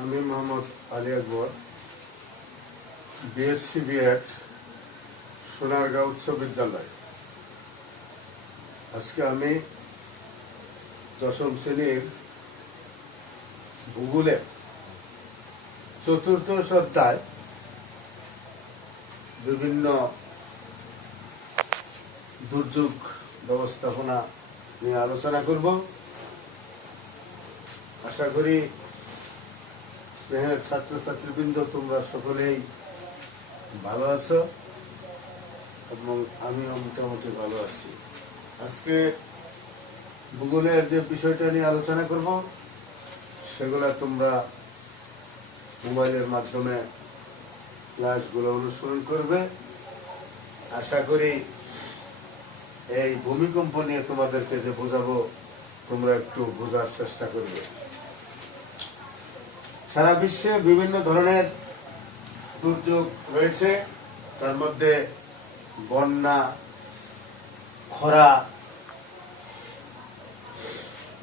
আমি Mohammad Ali Akbar, BSc BEd, Sonargaon উচ্চ বিদ্যালয়। আজকে আমি দশম শ্রেণীর ভূগোলে চতুর্থ অধ্যায় বিভিন্ন দুর্যোগ ব্যবস্থাপনা নিয়ে আলোচনা করব। আশা করি স্নেহের ছাত্রছাত্রীবৃন্দ তোমরা সকলেই ভালো আছো এবং আমিও মোটামুটি ভালো আছি। আজকে ভূগোলের যে বিষয়টা নিয়ে আলোচনা করব সেগুলা তোমরা মোবাইলের মাধ্যমে ক্লাসগুলো অনুসরণ করবে। আশা করি এই ভূমিকম্প নিয়ে তোমাদেরকে যে বোঝাবো তোমরা একটু বোঝার চেষ্টা করবে। সারা বিশ্বে বিভিন্ন ধরনের দুর্যোগ রয়েছে, তার মধ্যে বন্যা, খরা,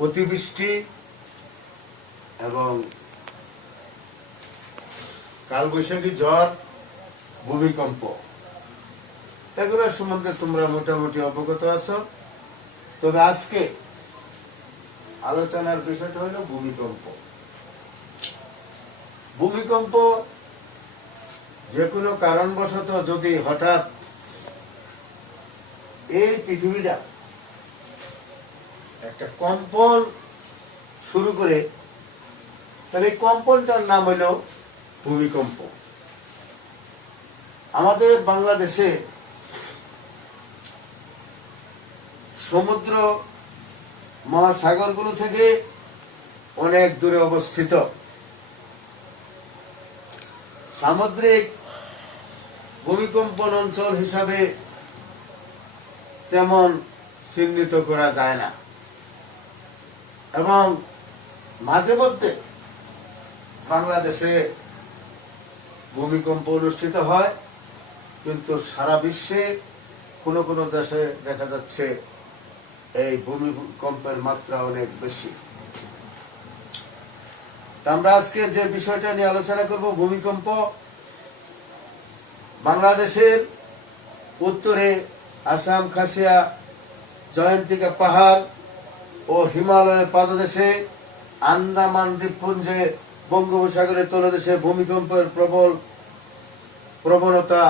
অতিবৃষ্টি এবং কালবৈশাখী ঝড়, ভূমিকম্প, এগুলোর সম্বন্ধে তোমরা মোটামুটি অবগত আছো। তবে আজকে আলোচনার বিষয়টা হলো ভূমিকম্প। ভূমিকম্প যে কোনো কারণবশত যদি হঠাৎ এই পৃথিবীটা একটা কম্পন শুরু করে, তাহলে এই কম্পনটার নাম হল ভূমিকম্প। আমাদের বাংলাদেশে সমুদ্র মহাসাগরগুলো থেকে অনেক দূরে অবস্থিত। সামুদ্রিক ভূমিকম্পন অঞ্চল হিসাবে তেমন চিহ্নিত করা যায় না এবং মাঝে মধ্যে বাংলাদেশে ভূমিকম্প অনুষ্ঠিত হয়, কিন্তু সারা বিশ্বে কোনো কোনো দেশে দেখা যাচ্ছে এই ভূমিকম্পের মাত্রা অনেক বেশি। আমরা আজকে যে বিষয়টা নিয়ে আলোচনা করব, ভূমিকম্প। বাংলাদেশের উত্তরে আসাম, খাসিয়া, জয়ন্তিকা পাহাড় ও হিমালয়ের পাদদেশে, আন্দামান দ্বীপপুঞ্জে, বঙ্গোপসাগরের তলদেশে ভূমিকম্পের প্রবল প্রবণতা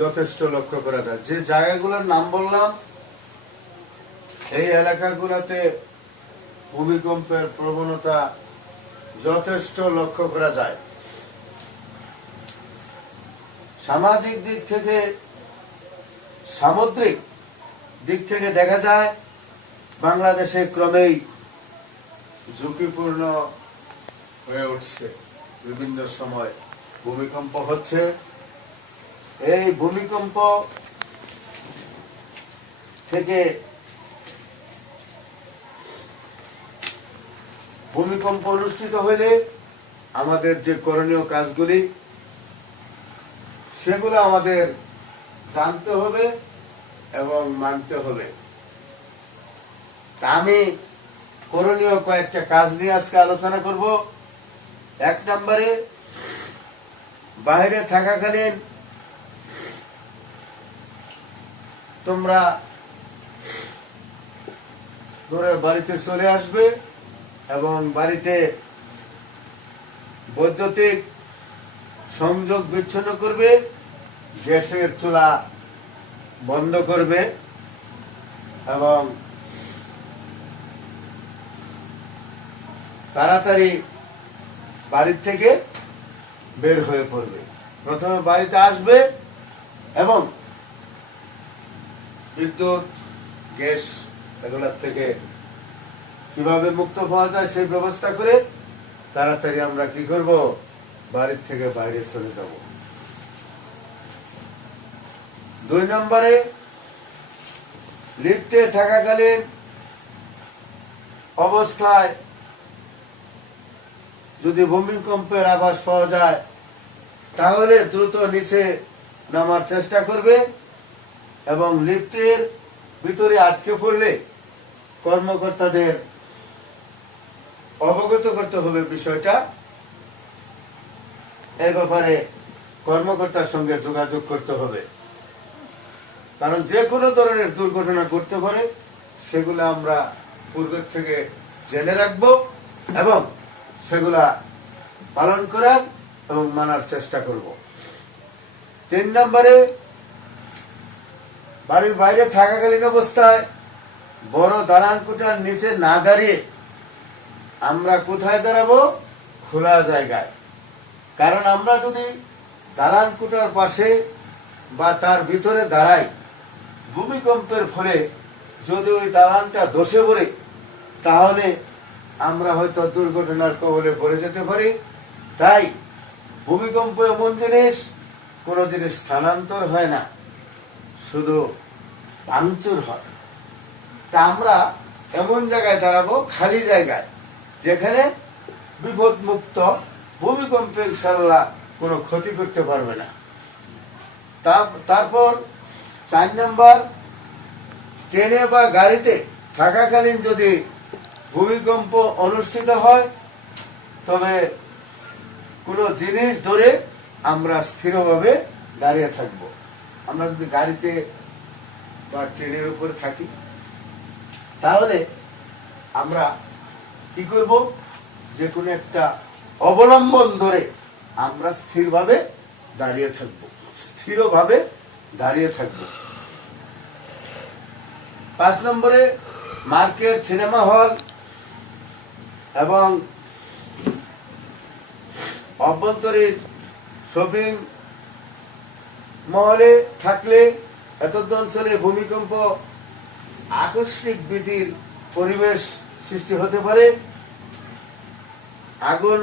যথেষ্ট লক্ষ্য করা যায়। যে জায়গাগুলোর নাম বললাম এই এলাকাগুলোতে ভূমিকম্পের প্রবণতা যথেষ্ট লক্ষ্য করা যায়। সামাজিক দিক থেকে, সামুদ্রিক দিক থেকে দেখা যায় বাংলাদেশে ক্রমেই ঝুঁকিপূর্ণ হয়ে উঠছে। বিভিন্ন সময় ভূমিকম্প হচ্ছে। এই ভূমিকম্প থেকে ভূমিকম্প অনুষ্ঠিত হলে আমাদের যে করণীয় কাজগুলি সেগুলো আমাদের জানতে হবে এবং মানতে হবে। আমি করণীয় কয়েকটা কাজ নিয়ে আজকে আলোচনা করব। 1 নম্বরে, বাইরে থাকাকালীন তোমরা ধরে বাড়িতে চলে আসবে এবং বাড়িতে বৈদ্যুতিক সংযোগ বিচ্ছিন্ন করবে, গ্যাসের চুলা বন্ধ করবে এবং তাড়াতাড়ি বাড়ির থেকে বের হয়ে পড়বে। প্রথমে বাড়িতে আসবে এবং বিদ্যুৎ, গ্যাস এগুলোর থেকে কিভাবে মুক্ত পাওয়া যায় সেই ব্যবস্থা করে তাড়াতাড়ি আমরা কি করব, বাড়ির থেকে বাইরে চলে যাব। 2 নম্বরে, লিফটে থাকাকালীন অবস্থায় যদি ভূমিকম্পের আভাস পাওয়া যায় তাহলে দ্রুত নিচে নামার চেষ্টা করবে এবং লিফটের ভিতরে আটকে পড়লে কর্মকর্তাদের অবগত করতে হবে বিষয়টা এই ব্যাপারে কর্মকর্তার সঙ্গে যোগাযোগ করতে হবে, কারণ যে কোনো ধরনের দুর্ঘটনা ঘটতে পারে, সেগুলো আমরা পূর্বের থেকে জেনে রাখবো এবং সেগুলা পালন করার এবং মানার চেষ্টা করব। 3 নম্বরে, বাড়ির বাইরে থাকাকালীন অবস্থায় বড় দালান কোঠার নিচে না দাঁড়িয়ে আমরা কোথায় দাঁড়াবো? খোলা জায়গায়। কারণ আমরা যদি দালান কোঠার পাশে বা তার ভিতরে দাঁড়াই, ভূমিকম্পের ফলে যদি ওই দালানটা ধসে পড়ে, তাহলে আমরা হয়তো দুর্ঘটনার কবলে পড়ে যেতে পারি। তাই ভূমিকম্প এমন জিনিস, কোন জিনিস স্থানান্তর হয় না, শুধু ভাঙচুর হয়। তা আমরা এমন জায়গায় দাঁড়াবো, খালি জায়গায়, যেখানে বিপদ মুক্ত, ভূমিকম্পে ইনশাআল্লাহ কোনো ক্ষতি করতে পারবে না। তারপর 4 নম্বর, ট্রেনে বা গাড়িতে থাকাকালীন যদি ভূমিকম্প অনুষ্ঠিত হয়, তবে কোনো জিনিস ধরে আমরা স্থিরভাবে দাঁড়িয়ে থাকব। আমরা যদি গাড়িতে বা ট্রেনের উপরে থাকি, তাহলে আমরা কি করব? যে কোনো একটা অবলম্বন ধরে আমরা স্থিরভাবে দাঁড়িয়ে থাকব, স্থিরভাবে দাঁড়িয়ে থাকব। 5 নম্বরে, মার্কেট, সিনেমা হল এবং অভ্যন্তরীণ শপিং মহলে থাকলে এতদ অঞ্চলে ভূমিকম্প আকস্মিক ভীতির পরিবেশ সৃষ্টি হতে পারে। আগুন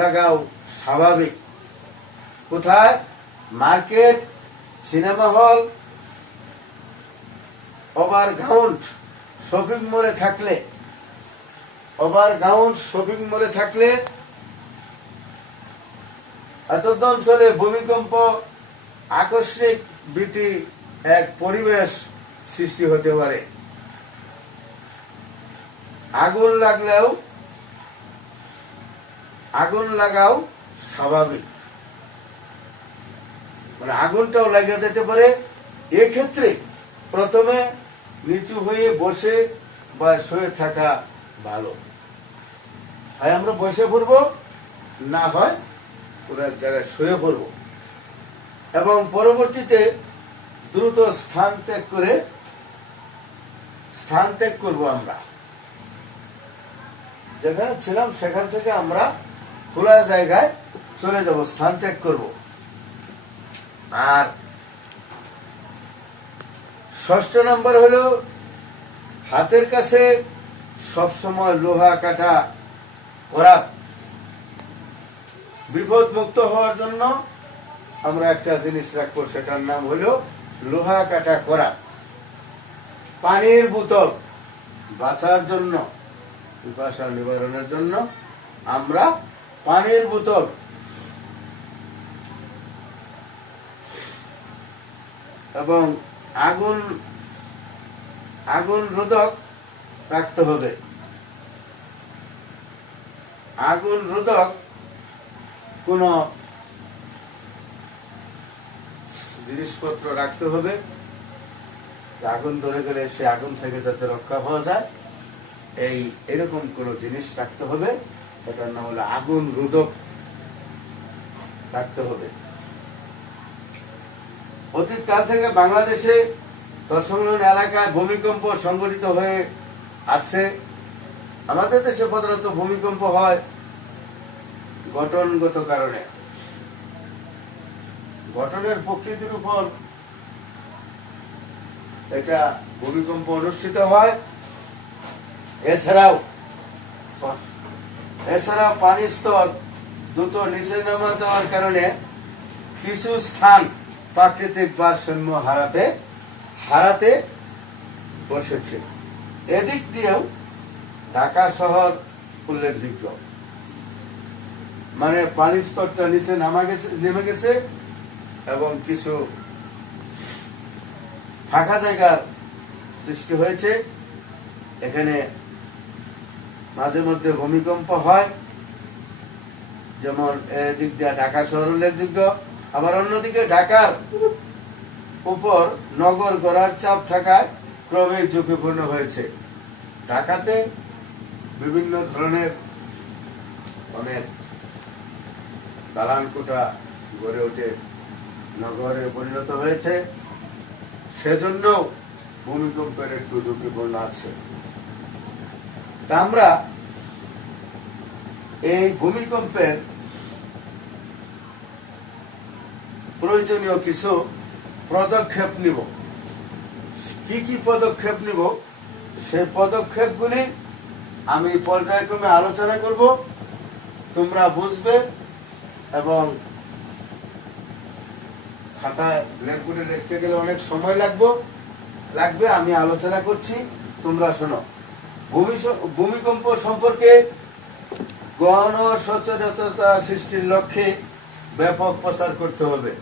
লাগাও স্বাভাবিক। কোথায়? Market, cinema hall, overground shopping মলে থাকলে, এতদ অঞ্চলে ভূমিকম্প আকস্মিক ভীতি এক পরিবেশ সৃষ্টি হতে পারে। আগুন লাগাও স্বাভাবিক, মানে আগুনটাও লাগা যেতে পারে। এক্ষেত্রে প্রথমে নিচু হয়ে বসে বা শুয়ে থাকা ভালো। হয় আমরা বসে পড়বো, না হয় কোন এক জায়গায় শুয়ে পড়বো এবং পরবর্তীতে দ্রুত স্থান ত্যাগ করবো। আমরা যেখানে ছিলাম সেখান থেকে আমরা খোলা জায়গায় চলে যাব, স্থান ত্যাগ করব। আর 6 নম্বর হলো, হাতের কাছে সবসময় লোহা কাটা করাত। বিপদ মুক্ত হওয়ার জন্য আমরা একটা জিনিস রাখবো, সেটার নাম হলো লোহা কাটা করাত। পানির বোতল, বাঁচার জন্য, পিপাসা নিবারণের জন্য আমরা পানির বোতল এবং আগুন রোধক রাখতে হবে। আগুন রোধক কোন জিনিসপত্র রাখতে হবে, আগুন ধরে গেলে সে আগুন থেকে যাতে রক্ষা পাওয়া যায়, এরকম কোন জিনিস রাখতে হবে। এটার নাম হলো আগুন রোধক রাখতে হবে। অতীতকাল থেকে বাংলাদেশে তৎসংলগ্ন এলাকায় ভূমিকম্প সংঘটিত হয়ে আসছে। আমাদের দেশে প্রধানত ভূমিকম্প হয় গঠনগত কারণে, গঠনের প্রকৃতির উপর এটা ভূমিকম্প অনুষ্ঠিত হয়। এছাড়াও পানির স্তর দ্রুত নিচে নামা যাওয়ার কারণে কিছু স্থান প্রাকৃতিক ভারসাম্য হারাতে বসেছে। এদিক দিয়েও ঢাকা শহর উল্লেখযোগ্য, মানে পানির স্তরটা নিচে নেমে গেছে এবং কিছু ফাঁকা জায়গার সৃষ্টি হয়েছে। এখানে মাঝে মধ্যে ভূমিকম্প হয়। যেমন এদিক দিয়ে ঢাকা শহর উল্লেখযোগ্য, আবার অন্যদিকে ঢাকার উপর নগর গড়ার চাপ থাকায় ক্রমে ঝুঁকিপূর্ণ হয়েছে। ঢাকাতে বিভিন্ন ধরনের অনেক দালান কোঠা গড়ে ওঠে, নগরে পরিণত হয়েছে, সেজন্য ভূমিকম্পের একটু ঝুঁকিপূর্ণ আছে। তা আমরা এই ভূমিকম্পের প্রয়োজনীয় কিছু পদক্ষেপ নিব। কি কি পদক্ষেপ নিব, সেই পদক্ষেপগুলি আমি পর্যায়ক্রমে আলোচনা করব, তোমরা বুঝবে এবং খাতায় ব্ল্যাক করে লিখতে গেলে অনেক সময় লাগবে। আমি আলোচনা করছি, তোমরা শোনো। ভূমিকম্প সম্পর্কে গণ সচেতনতা সৃষ্টির লক্ষ্যে ব্যাপক প্রচার করতে হবে।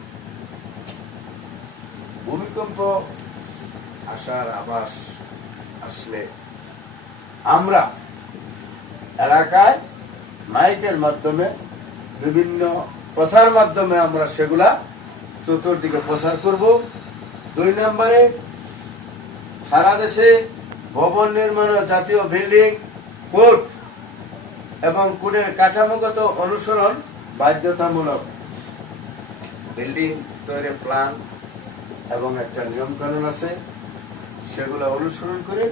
ভূমিকম্প আসার আভাস আসলে আমরা এলাকায় মাইকের মাধ্যমে, বিভিন্ন প্রচার মাধ্যমে আমরা সেগুলা চতুর্দিকে প্রচার করব। 2 নম্বরে, সারা দেশে ভবন নির্মাণ, জাতীয় বিল্ডিং কোড এবং কোডের কাঠামোগত অনুসরণ বাধ্যতামূলক। বিল্ডিং তৈরি প্ল্যান এবং একটা নিয়ম কানুন আছে, সেগুলো অনুসরণ করে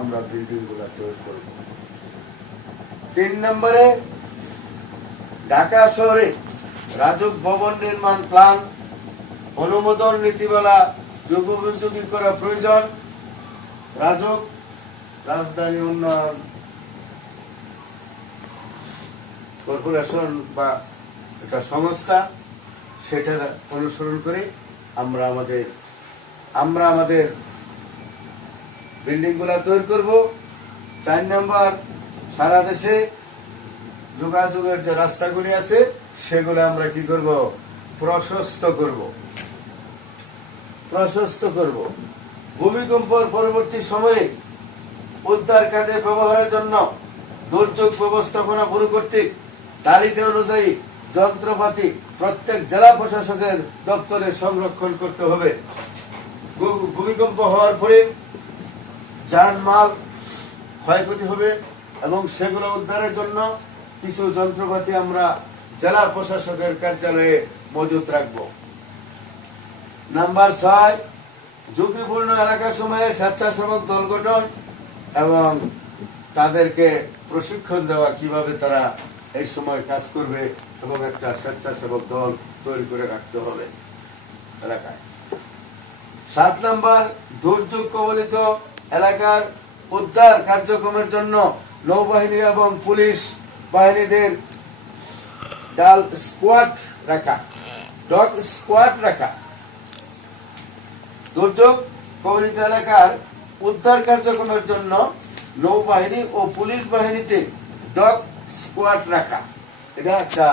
আমরা বিল্ডিং গুলা তৈরি করব। 3 নম্বরে, ঢাকা শহরে রাজুক ভবন নির্মাণ প্ল্যান অনুমোদন নীতিমালা যুগোপযোগী করা প্রয়োজন। রাজুক রাজধানী উন্নয়ন কর্পোরেশন বা একটা সংস্থা, সেটা অনুসরণ করে আমরা আমাদের বিল্ডিং গুলা তৈরি করব। 4 নম্বর, সারা দেশে যোগাযোগের যে রাস্তাগুলি আছে সেগুলো আমরা কি করব, প্রশস্ত করব। ভূমিকম্প পরবর্তী সময়ে উদ্ধার কাজে ব্যবহারের জন্য দুর্যোগ ব্যবস্থাপনা ব্যুরো কর্তৃক তালিকা অনুযায়ী যন্ত্রপাতি প্রত্যেক জেলা প্রশাসকের দপ্তরে সংরক্ষণ করতে হবে। ভূমিকম্প হওয়ার পরে জানমাল ক্ষয়ক্ষতি হবে এবং সেগুলো উদ্ধারের জন্য কিছু যন্ত্রপাতি আমরা জেলা প্রশাসকের কার্যালয়ে মজুত রাখব। নাম্বার 6, ঝুঁকিপূর্ণ এলাকার সময়ে স্বেচ্ছাসেবক দল গঠন এবং তাদেরকে প্রশিক্ষণ দেওয়া, কিভাবে তারা এই সময় কাজ করবে, এবং একটা স্বেচ্ছাসেবক দল তৈরি করে রাখতে হবে এলাকায়। 7 নম্বর, দুর্যোগ কবলিত এলাকার উদ্ধার কার্যক্রমের জন্য নৌবাহিনী এবং পুলিশ বাহিনীদের ডগ স্কোয়াড রাখা। দুর্যোগ কবলিত এলাকার উদ্ধার কার্যক্রমের জন্য নৌবাহিনী ও পুলিশ বাহিনীতে ডগ স্কোয়াড রাখা, এটা একটা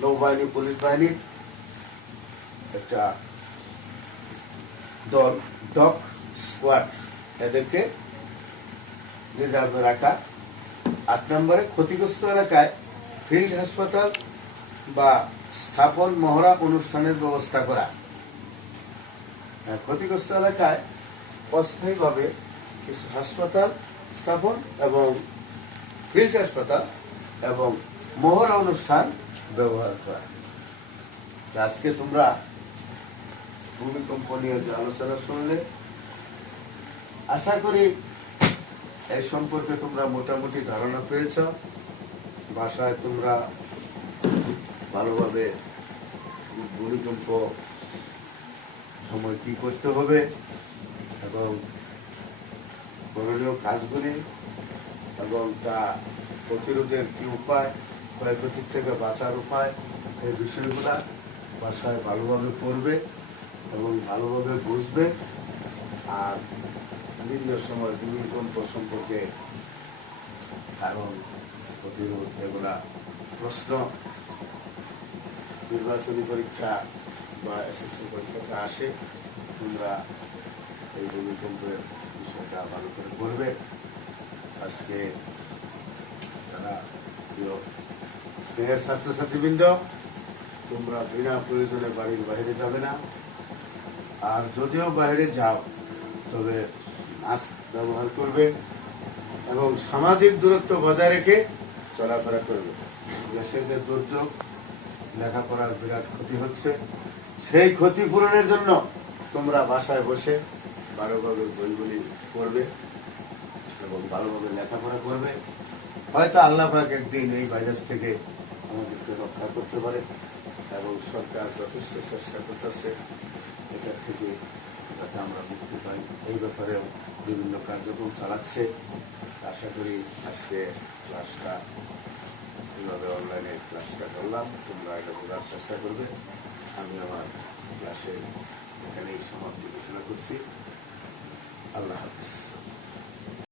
নৌবাহিনী পুলিশ বাহিনীর একটা দল, ডগ স্কোয়াড, এদেরকে রিজার্ভে রাখা। 8 নম্বরে, ক্ষতিগ্রস্ত এলাকায় ফিল্ড হাসপাতাল বা স্থাপন মহড়া অনুষ্ঠানের ব্যবস্থা করা। ক্ষতিগ্রস্ত এলাকায় অস্থায়ীভাবে কিছু হাসপাতাল স্থাপন এবং ফিল্ড হাসপাতাল এবং মহড়া অনুষ্ঠান ব্যবহার করা। আজকে তোমরা ভূমিকম্প নিয়ে যে আলোচনা শুনলে, আশা করি এই সম্পর্কে তোমরা মোটামুটি ধারণা পেয়েছ। বাসায় তোমরা ভালোভাবে ভূমিকম্প সময় কি করতে হবে এবং করণীয় কাজগুলি এবং তা প্রতিরোধের কি উপায়, ক্ষয়ক্ষতির থেকে বাঁচার উপায়, এই বিষয়গুলা বাসায় ভালোভাবে পড়বে এবং ভালোভাবে বুঝবে। আর বিভিন্ন সময় ভূমিকম্প সম্পর্কে কারণ, প্রতিরোধ, এগুলা প্রশ্ন নির্বাচনী পরীক্ষা বা এসএসসি পরীক্ষাতে আসে। তোমরা এই ভূমিকম্পের বিষয়টা ভালো করে পড়বে। আজকে যারা প্রিয় স্নেহের ছাত্রছাত্রীবৃন্দ, তোমরা বিনা প্রয়োজনে বাড়ির বাইরে যাবে না। আর যদিও বাইরে যাও তবে মাস্ক ব্যবহার করবে এবং সামাজিক দূরত্ব বজায় রেখে চলাফেরা করবে। দেশের যে দুর্যোগ, লেখাপড়ার বিরাট ক্ষতি হচ্ছে, সেই ক্ষতিপূরণের জন্য তোমরা বাসায় বসে ভালোভাবে বইগুলি পড়বে এবং ভালোভাবে লেখাপড়া করবে। হয়তো আল্লাহ পাক একদিন এই ভাইরাস থেকে আমাদেরকে রক্ষা করতে পারে এবং সরকার যথেষ্ট চেষ্টা করতেছে এটা থেকে যাতে আমরা মুক্তি পাই, এই ব্যাপারেও বিভিন্ন কার্যক্রম চালাচ্ছে। আশা করি আজকে ক্লাসটা কীভাবে অনলাইনে ক্লাসটা করলাম তোমরা এটা বোঝার চেষ্টা করবে। আমি আমার ক্লাসে এখানেই সমাপ্তি ঘোষণা করছি। আল্লাহ হাফিজ।